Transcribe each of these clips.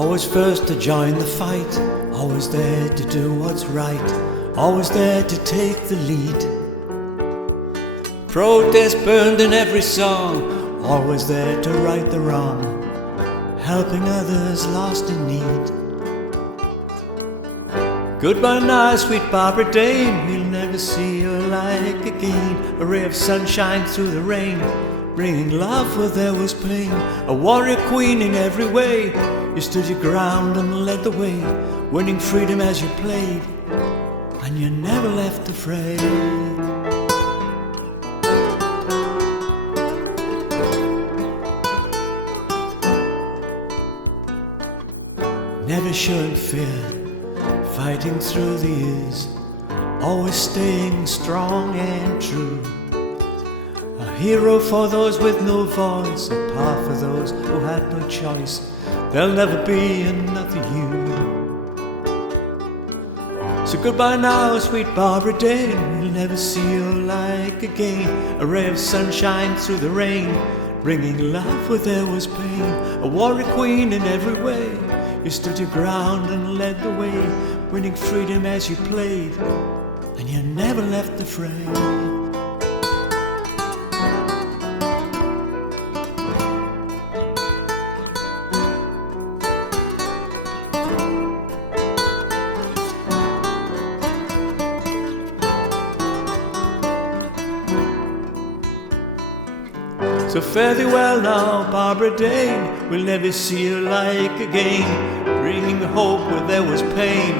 Always first to join the fight, always there to do what's right, always there to take the lead. Protest burned in every song, always there to right the wrong, helping others lost in need. Goodbye now, sweet Barbara Dane, we'll never see you like again. A ray of sunshine through the rain, bringing love where there was pain. A warrior queen in every way, you stood your ground and led the way, winning freedom as you played, and you never left afraid. Never showing fear, fighting through the years, always staying strong and true. A hero for those with no voice, a path for those who had no choice. There'll never be another you. So goodbye now, sweet Barbara Dane, we'll never see you like again. A ray of sunshine through the rain, bringing love where there was pain. A warrior queen in every way, you stood your ground and led the way, winning freedom as you played, and you never left afraid. So fare thee well now, Barbara Dane, we'll never see you like again, bringing hope where there was pain,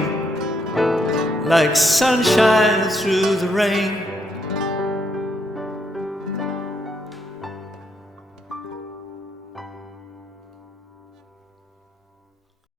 like sunshine through the rain.